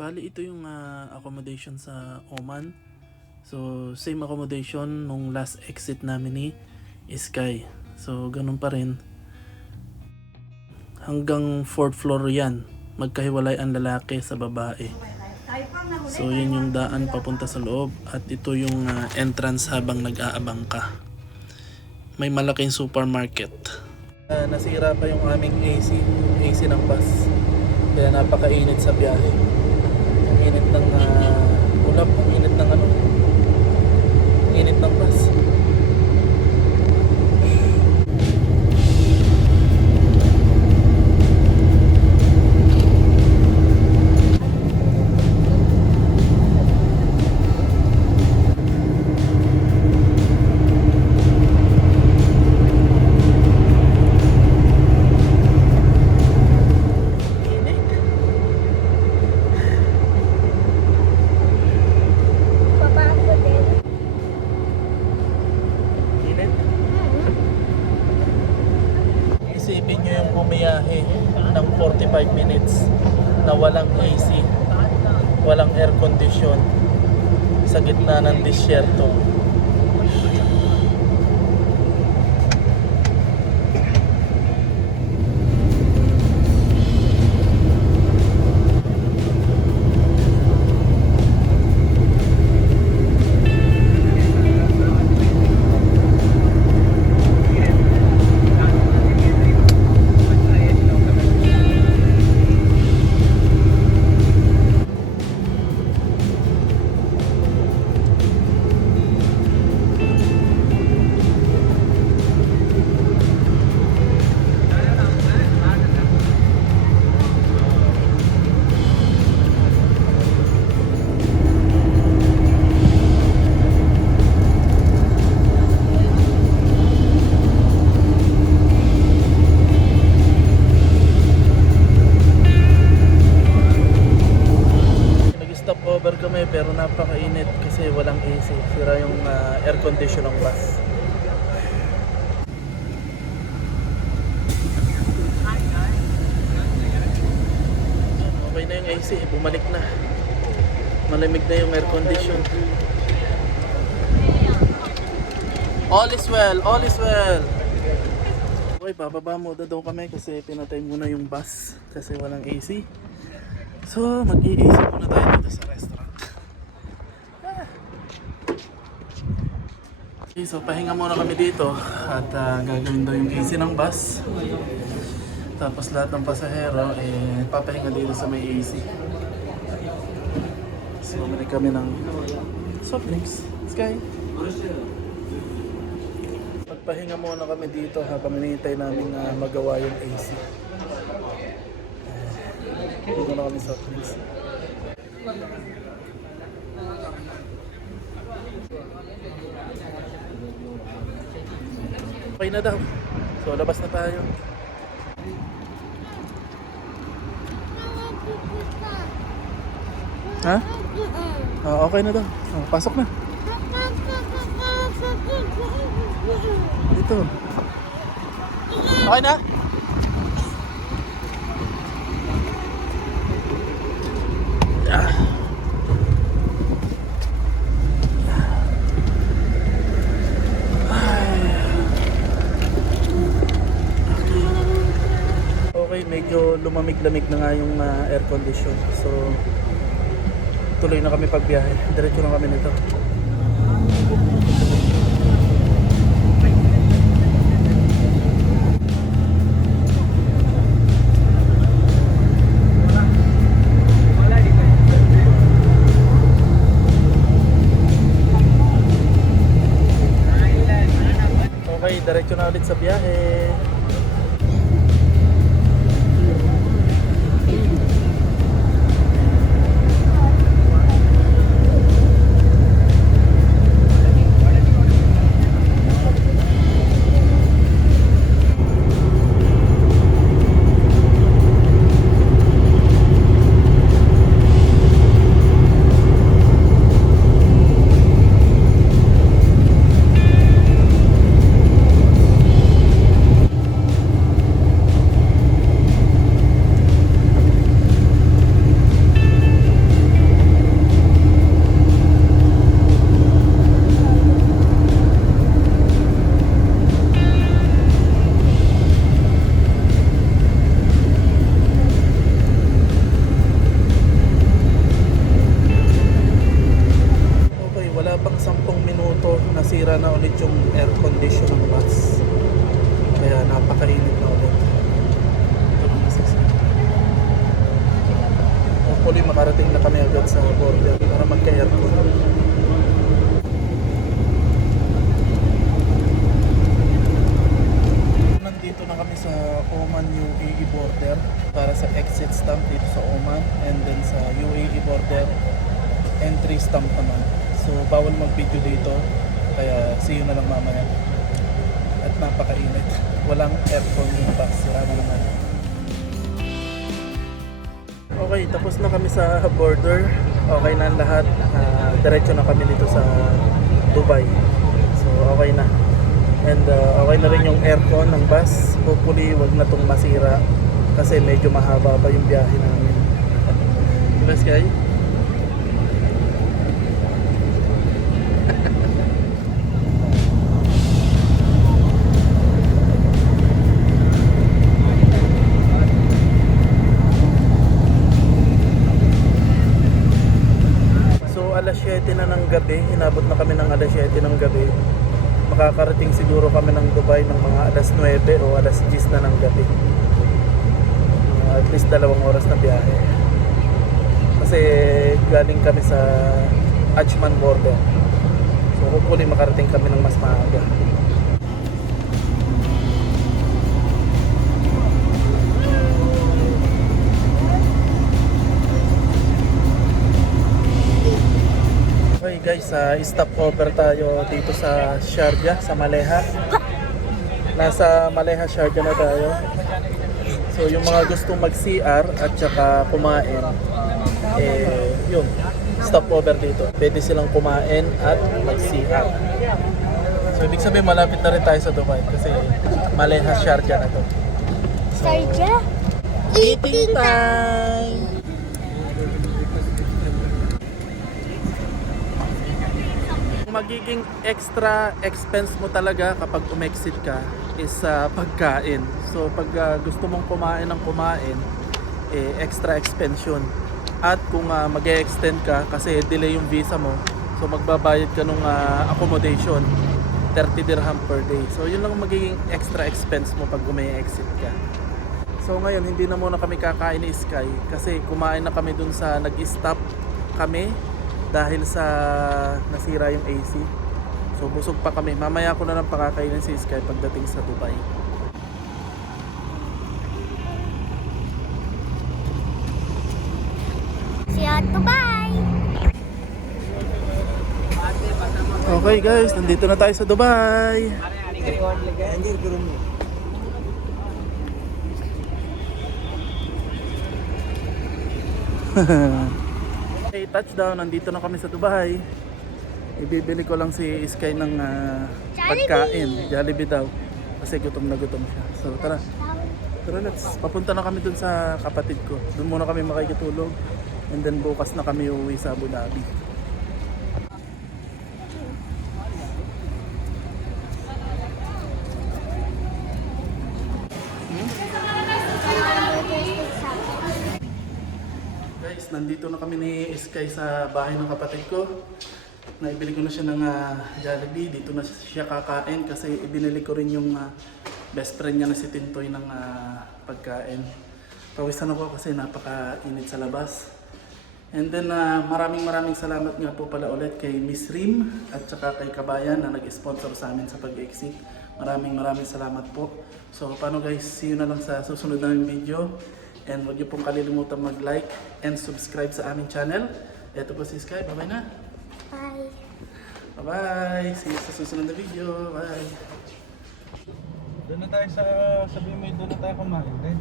Bali ito yung accommodation sa Oman. So same accommodation nung last exit namin ni Sky. So ganun pa rin. Hanggang 4th floor yan. Magkahiwalay ang lalaki sa babae. So yun yung daan papunta sa loob. At ito yung entrance habang nag-aabang ka. May malaking supermarket. Nasira pa yung aming AC ng bus. Kaya napakainit sa biyahe. Ang init ng ulap, ang init ng init ng bus. Isipin nyo yung bumiyahe ng 45 minutes na walang AC, walang air condition sa gitna ng disyerto. Stopover kami pero napakainit kasi walang AC. Sira yung air condition ng bus. Okay na yung AC, bumalik na. Malamig na yung air condition. All is well, all is well. Okay, bababa muna daw kami kasi pinatay muna yung bus kasi walang AC. So, mag-i-AC muna tayo dito sa restaurant. Okay, so pahinga muna kami dito at gagawin daw yung AC ng bus. Tapos lahat ng pasahero papahinga dito sa may AC. So, bumili kami ng soft drinks. Sky. Magpahinga muna kami dito habang hinihintay namin magawa yung AC. Dito na kami sa drinks. Okay na daw. So labas na tayo. Ha? Okay na daw. Pasok na. Dito. Okay na? Okay, medyo lumamig-lamig na nga yung air condition. So, tuloy na kami pagbiyahe. Diretso na kami nito. Okay, diretso na ulit sa biyahe. makarating na kami agad sa border para magka-aircon. Nandito na kami sa Oman UAE border para sa exit stamp dito sa Oman, and then sa UAE border entry stamp naman. So bawal mag-video dito, kaya see you na lang mamaya. At napakainit, walang aircon yung bus, sira na naman. Okay, tapos na kami sa border. Okay na ang lahat. Diretso na kami dito sa Dubai. So okay na. And okay na rin yung aircon ng bus. Hopefully wag na tong masira kasi medyo mahaba pa yung biyahe namin. Diba, Sky? Alas 7 na ng gabi, inabot na kami ng alas 7 ng gabi. Makakarating siguro kami ng Dubai ng mga alas 9 o alas 10 na ng gabi. At least 2 oras na biyahe. Kasi galing kami sa Ajman border. So hopefully makarating kami ng mas maaga. Okay guys, stop over tayo dito sa Sharjah, sa Maleha. Nasa Maleha, Sharjah na tayo. So yung mga gustong mag-CR at saka kumain, yun, stop over dito. Pwede silang kumain at mag-CR. So ibig sabihin malapit na rin tayo sa Dubai kasi Maleha, Sharjah na to. So, Sharjah? Eating time! Magiging extra expense mo talaga kapag umexit ka is pagkain. So pag gusto mong kumain ng kumain, extra expense yun. At kung mag-e-extend ka kasi delay yung visa mo, so magbabayad ka nung accommodation, 30 dirham per day. So yun lang magiging extra expense mo pag ume-exit ka. So ngayon hindi na muna kami kakain ni Sky kasi kumain na kami dun sa nag-stop kami dahil sa nasira yung AC. So busog pa kami. Mamaya ko na lang pakakainin si Sky pagdating sa Dubai. See you at Dubai! Okay guys, nandito na tayo sa Dubai. Okay, touchdown, nandito na kami sa Dubai. Ibibili ko lang si Sky ng pagkain, Jollibee daw. Kasi gutom na gutom siya. So tara, let's. Papunta na kami dun sa kapatid ko. Doon muna kami makikitulog. And then bukas na kami uuwi sa Abu Dhabi. Guys, nandito na kami ni Sky sa bahay ng kapatid ko. Naibili ko na siya ng Jollibee. Dito na siya kakain kasi ibinili ko rin yung best friend niya na si Tintoy ng pagkain. Pawisan ako kasi napakainit sa labas. And then maraming salamat nga po pala ulit kay Miss Rim at saka kay Kabayan na nag-sponsor sa amin sa pag-exit. Maraming salamat po. So paano guys, see you na lang sa susunod na video. And huwag niyo pong kalilimutan mag-like and subscribe sa aming channel. Ito po si Sky. Bye-bye na. Bye! Bye-bye. See you sa susunod na video. Bye. Doon na tayo sa, sabi mo doon na tayo kumain din.